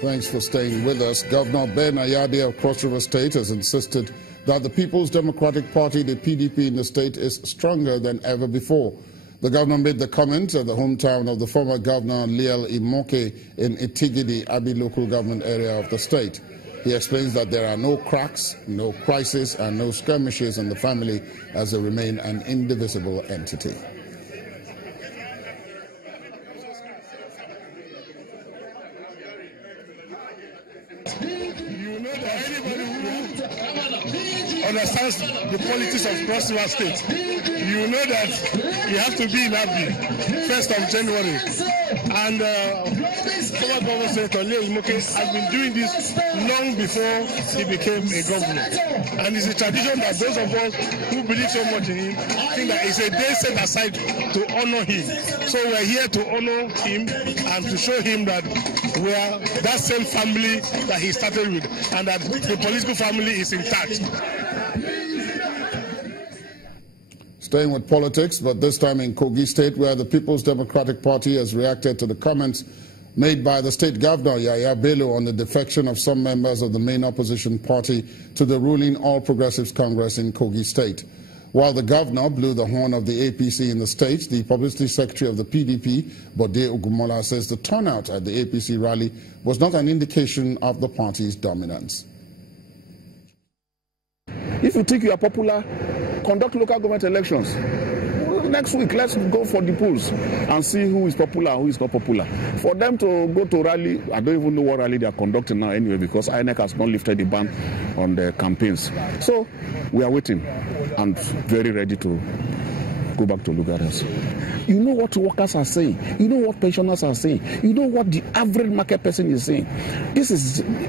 Thanks for staying with us. Governor Ben Ayade of Cross River State has insisted that the People's Democratic Party, the PDP in the state, is stronger than ever before. The governor made the comment at the hometown of the former governor Liel Imoke in Itigidi, Abi local government area of the state. He explains that there are no cracks, no crisis and no skirmishes in the family as they remain an indivisible entity. Understands the politics of Cross River State, you know that you have to be in Abi 1st of January. And former governor Senator Liel Imoke has been doing this long before he became a governor. And it's a tradition that those of us who believe so much in him think that it's a day set aside to honor him. So we're here to honor him and to show him that we are that same family that he started with and that the political family is intact. Staying with politics, but this time in Kogi State, where the People's Democratic Party has reacted to the comments made by the state governor, Yaya Bello, on the defection of some members of the main opposition party to the ruling All Progressives Congress in Kogi State. While the governor blew the horn of the APC in the state, the publicity secretary of the PDP, Bode Ogumola, says the turnout at the APC rally was not an indication of the party's dominance. If you think you are popular, conduct local government elections. Next week, let's go for the polls and see who is popular and who is not popular. For them to go to rally, I don't even know what rally they are conducting now anyway, because INEC has not lifted the ban on the campaigns. So we are waiting and very ready to go back to Lugaras. You know what workers are saying. You know what pensioners are saying. You know what the average market person is saying.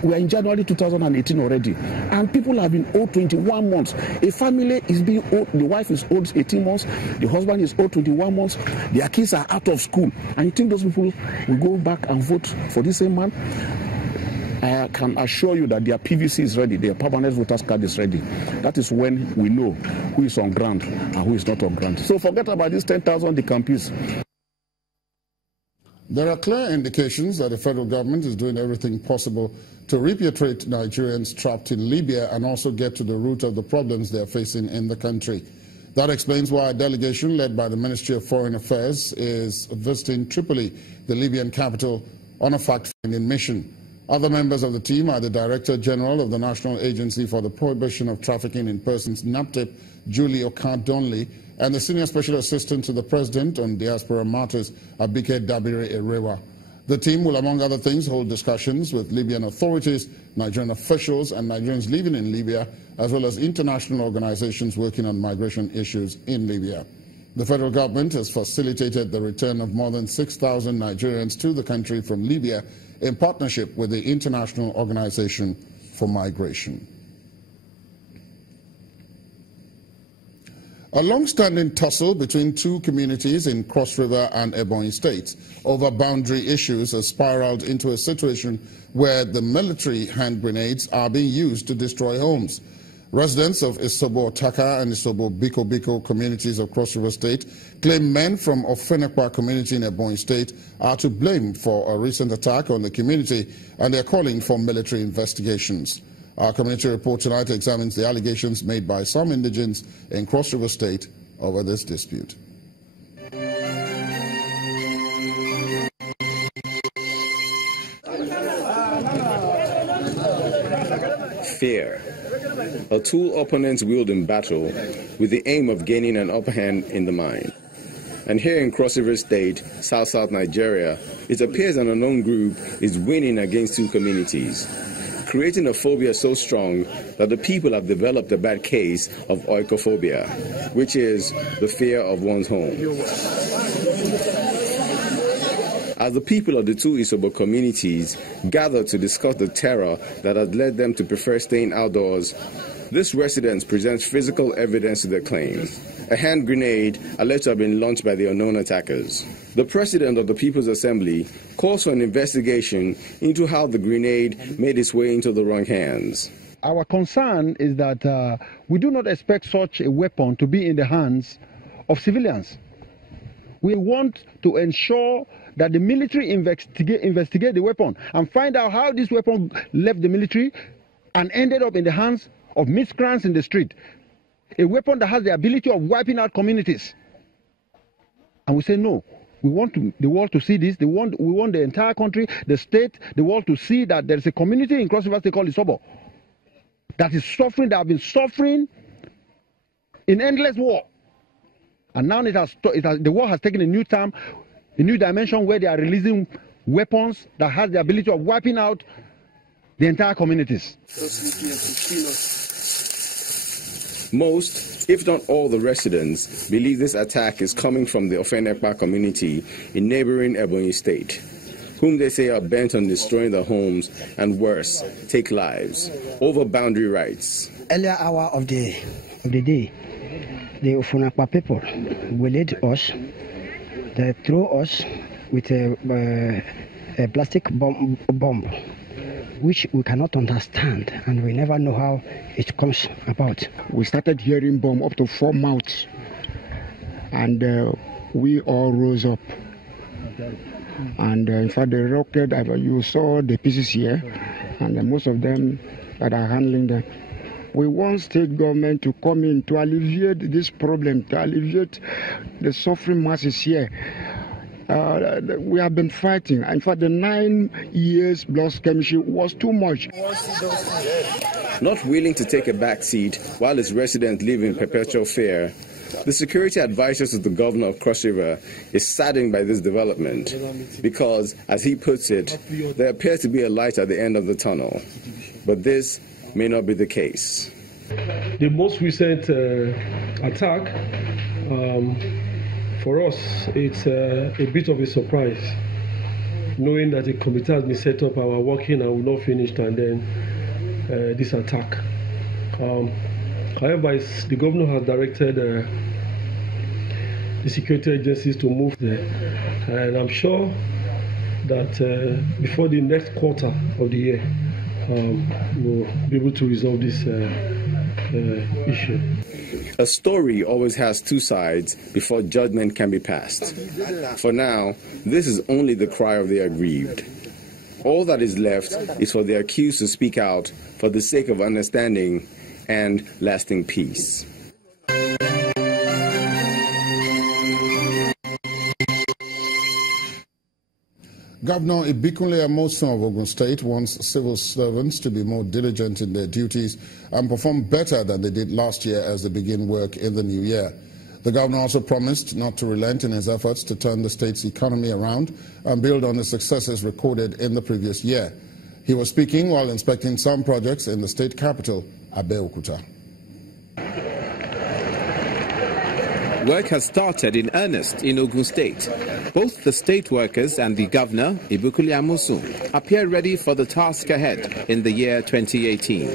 We are in January 2018 already, and people have been owed 21 months. A family is being owed, the wife is owed 18 months, the husband is owed 21 months, their kids are out of school. And you think those people will go back and vote for this same man? I can assure you that their PVC is ready, their permanent voters card is ready. That is when we know who is on ground and who is not on ground. So forget about these 10,000 decampees. There are clear indications that the federal government is doing everything possible to repatriate Nigerians trapped in Libya and also get to the root of the problems they are facing in the country. That explains why a delegation led by the Ministry of Foreign Affairs is visiting Tripoli, the Libyan capital, on a fact-finding mission. Other members of the team are the Director General of the National Agency for the Prohibition of Trafficking in Persons, NAPTIP, Julie Okar-Donley, and the Senior Special Assistant to the President on Diaspora Matters, Abike Dabire Erewa. The team will, among other things, hold discussions with Libyan authorities, Nigerian officials, and Nigerians living in Libya, as well as international organizations working on migration issues in Libya. The federal government has facilitated the return of more than 6,000 Nigerians to the country from Libya in partnership with the International Organization for Migration. A long-standing tussle between two communities in Cross River and Ebonyi State over boundary issues has spiraled into a situation where the military hand grenades are being used to destroy homes. Residents of Isobo Taka and Isobo Biko Biko communities of Cross River State claim men from Ofenekwa community in Ebonyi State are to blame for a recent attack on the community, and they are calling for military investigations. Our community report tonight examines the allegations made by some indigents in Cross River State over this dispute. Fear, a tool opponents wield in battle with the aim of gaining an upper hand in the mind. And here in Cross River State, South Nigeria, it appears an unknown group is winning against two communities, creating a phobia so strong that the people have developed a bad case of oikophobia, which is the fear of one's home. As the people of the two Isobo communities gather to discuss the terror that had led them to prefer staying outdoors, this resident presents physical evidence to their claim. A hand grenade alleged to have been launched by the unknown attackers. The president of the People's Assembly calls for an investigation into how the grenade made its way into the wrong hands. Our concern is that we do not expect such a weapon to be in the hands of civilians. We want to ensure that the military investigate the weapon and find out how this weapon left the military and ended up in the hands of miscreants in the street. A weapon that has the ability of wiping out communities. And we say no. We want the world to see this. We want the entire country, the state, the world to see that there is a community in Cross River State called Isobo that is suffering, that have been suffering in endless war. And now the war has taken a new term, a new dimension where they are releasing weapons that has the ability of wiping out the entire communities. Most, if not all, the residents believe this attack is coming from the Ofenekpa community in neighboring Ogun State, whom they say are bent on destroying their homes and, worse, take lives over boundary rights. Earlier hour of the day, the Ofenekpa people waylaid us. They threw us with a plastic bomb, which we cannot understand, and we never know how it comes about. We started hearing bomb up to 4 mouths, and we all rose up. And in fact, the rocket, you saw the pieces here, and most of them that are handling them. We want state government to come in to alleviate this problem, to alleviate the suffering masses here. We have been fighting. In fact, the 9 years blood skirmishing was too much. Not willing to take a back seat while its residents live in perpetual fear, the security advisors of the governor of Cross River is saddened by this development because, as he puts it, there appears to be a light at the end of the tunnel. But this may not be the case. The most recent attack, for us, it's a bit of a surprise, knowing that a committee has been set up, our working and will not finished, and then this attack. However, the governor has directed the security agencies to move there, and I'm sure that before the next quarter of the year, we'll be able to resolve this issue. A story always has 2 sides before judgment can be passed. For now, this is only the cry of the aggrieved. All that is left is for the accused to speak out for the sake of understanding and lasting peace. Governor Ibikunle Amosun of Ogun State wants civil servants to be more diligent in their duties and perform better than they did last year as they begin work in the new year. The governor also promised not to relent in his efforts to turn the state's economy around and build on the successes recorded in the previous year. He was speaking while inspecting some projects in the state capital, Abeokuta. Work has started in earnest in Ogun State. Both the state workers and the governor, Ibikunle Amosun, appear ready for the task ahead in the year 2018.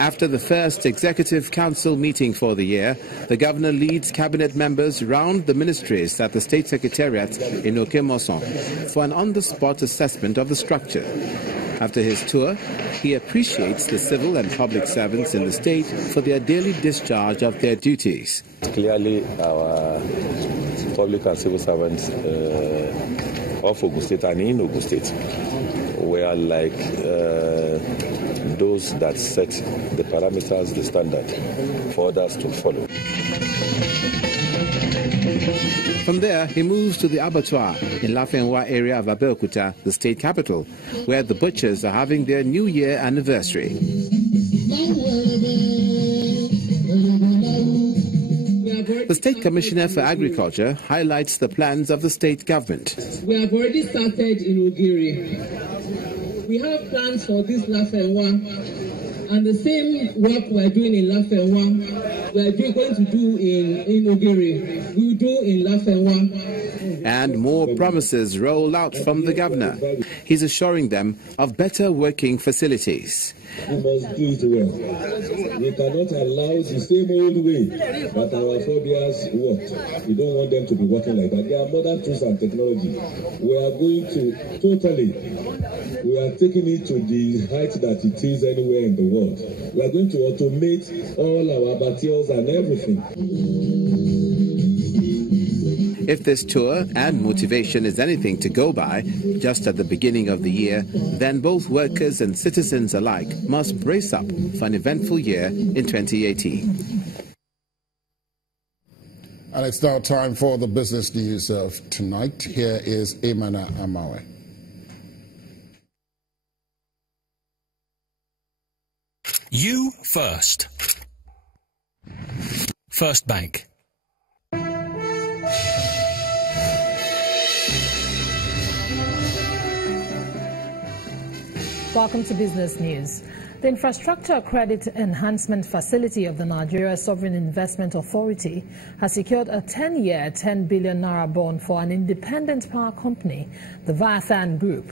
After the first Executive Council meeting for the year, the governor leads cabinet members round the ministries at the State Secretariat in Okemoson for an on-the-spot assessment of the structure. After his tour, he appreciates the civil and public servants in the state for their daily discharge of their duties. Clearly, our public and civil servants of Ogun State and in Ogun State were like those that set the parameters, the standard for others to follow. From there, he moves to the abattoir in Lafenwa area of Abeokuta, the state capital, where the butchers are having their New Year anniversary. The State Commissioner for Agriculture highlights the plans of the state government. We have already started in Ogiri. We have plans for this Lafenwa, and the same work we are doing in Lafenwa, we are going to do in Ogiri. We will do in Lafenwa. And more promises roll out from the governor. He's assuring them of better working facilities. We must do it well. We cannot allow the same old way that our forebears worked. We don't want them to be working like that. There are modern tools and technology. We are going to we are taking it to the height that it is anywhere in the world. We are going to automate all our abattoirs and everything. If this tour and motivation is anything to go by, just at the beginning of the year, then both workers and citizens alike must brace up for an eventful year in 2018. And it's now time for the business news of tonight. Here is Emana Amawe. You first. First Bank. Welcome to Business News. The Infrastructure Credit Enhancement Facility of the Nigeria Sovereign Investment Authority has secured a 10-year, 10 billion naira bond for an independent power company, the Viathan Group.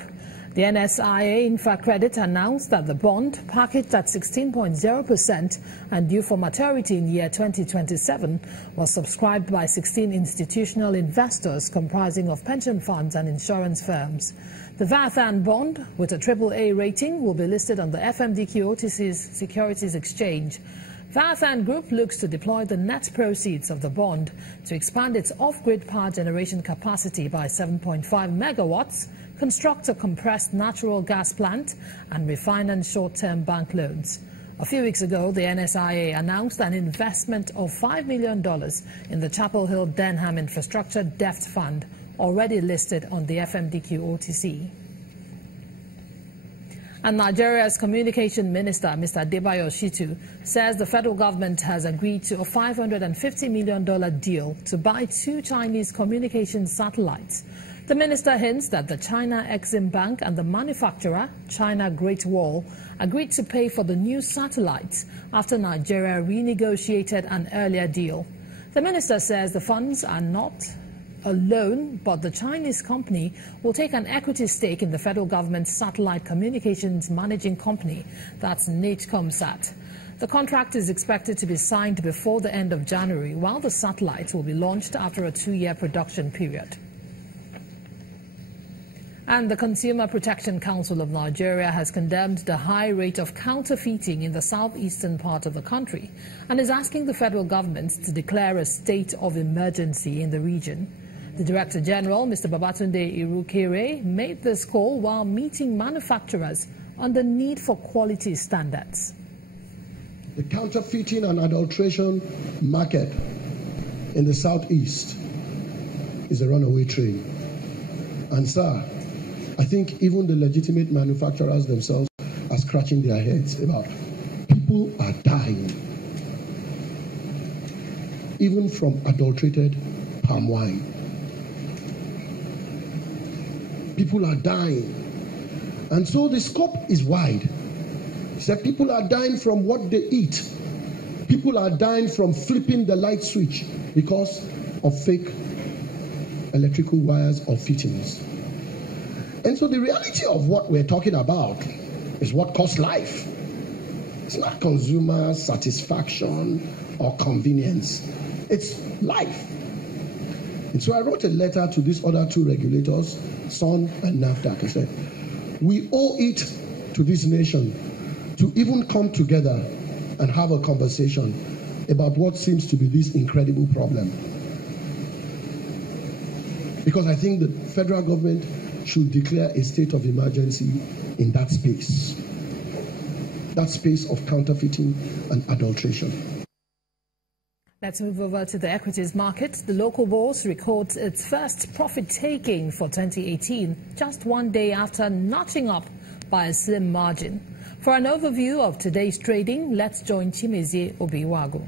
The NSIA InfraCredit announced that the bond, packaged at 16.0% and due for maturity in year 2027, was subscribed by 16 institutional investors comprising of pension funds and insurance firms. The Viathan bond, with a AAA rating, will be listed on the FMDQ OTC's Securities Exchange. Viathan Group looks to deploy the net proceeds of the bond to expand its off-grid power generation capacity by 7.5 megawatts, construct a compressed natural gas plant, and refinance short-term bank loans. A few weeks ago, the NSIA announced an investment of $5 million in the Chapel Hill Denham Infrastructure Debt Fund, already listed on the FMDQ OTC. And Nigeria's Communication Minister, Mr. Adebayo Shitu, says the federal government has agreed to a $550 million deal to buy 2 Chinese communication satellites. The minister hints that the China Exim Bank and the manufacturer, China Great Wall, agreed to pay for the new satellites after Nigeria renegotiated an earlier deal. The minister says the funds are not a loan, but the Chinese company will take an equity stake in the federal government's satellite communications managing company, that's NatComSat. The contract is expected to be signed before the end of January, while the satellites will be launched after a 2-year production period. And the Consumer Protection Council of Nigeria has condemned the high rate of counterfeiting in the southeastern part of the country and is asking the federal government to declare a state of emergency in the region. The Director General, Mr. Babatunde Irukere, made this call while meeting manufacturers on the need for quality standards. The counterfeiting and adulteration market in the southeast is a runaway train. And sir, I think even the legitimate manufacturers themselves are scratching their heads about people are dying, even from adulterated palm wine. People are dying. And so the scope is wide. So people are dying from what they eat. People are dying from flipping the light switch because of fake electrical wires or fittings. And so the reality of what we're talking about is what costs life. It's not consumer satisfaction or convenience. It's life. And so I wrote a letter to these other 2 regulators, SON and NAFDAC. I said, we owe it to this nation to even come together and have a conversation about what seems to be this incredible problem. Because I think the federal government should declare a state of emergency in that space of counterfeiting and adulteration. Let's move over to the equities market. The local bourse records its first profit-taking for 2018, just 1 day after notching up by a slim margin. For an overview of today's trading, let's join Chimezie Obiwago.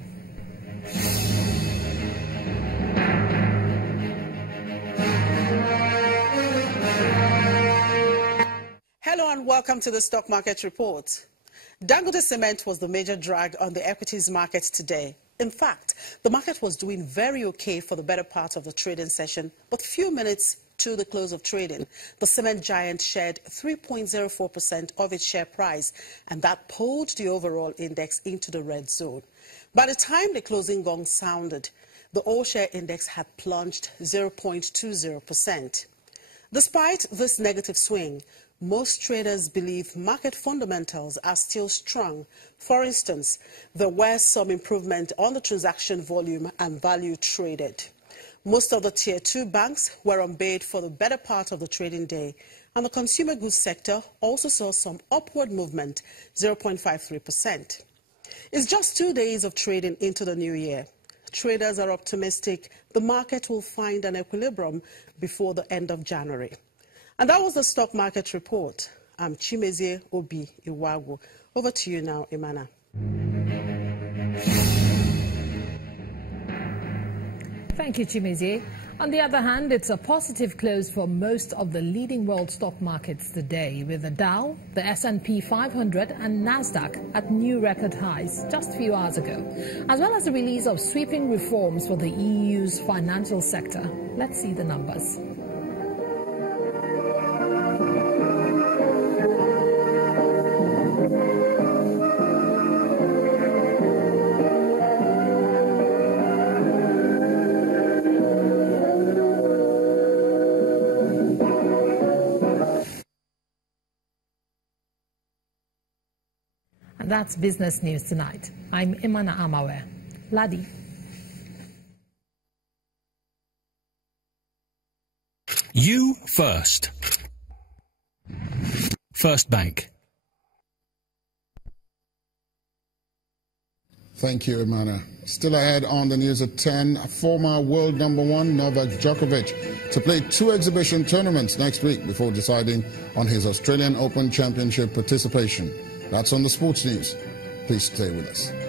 Hello and welcome to the Stock Market Report. Dangote Cement was the major drag on the equities market today. In fact, the market was doing very okay for the better part of the trading session, but few minutes to the close of trading, the cement giant shared 3.04% of its share price, and that pulled the overall index into the red zone. By the time the closing gong sounded, the all-share index had plunged 0.20%. Despite this negative swing, most traders believe market fundamentals are still strong. For instance, there were some improvement on the transaction volume and value traded. Most of the Tier 2 banks were on bid for the better part of the trading day, and the consumer goods sector also saw some upward movement, 0.53%. It's just 2 days of trading into the new year. Traders are optimistic the market will find an equilibrium before the end of January. And that was the stock market report. I'm Chimezie Obi Iwagu. Over to you now, Imana. Thank you, Chimezie. On the other hand, it's a positive close for most of the leading world stock markets today, with the Dow, the S&P 500 and Nasdaq at new record highs just a few hours ago, as well as the release of sweeping reforms for the EU's financial sector. Let's see the numbers. That's business news tonight. I'm Imana Amawe. Ladi. You first. First Bank. Thank you, Imana. Still ahead on the news at 10, former world number 1 Novak Djokovic to play 2 exhibition tournaments next week before deciding on his Australian Open Championship participation. That's on the sports news. Please stay with us.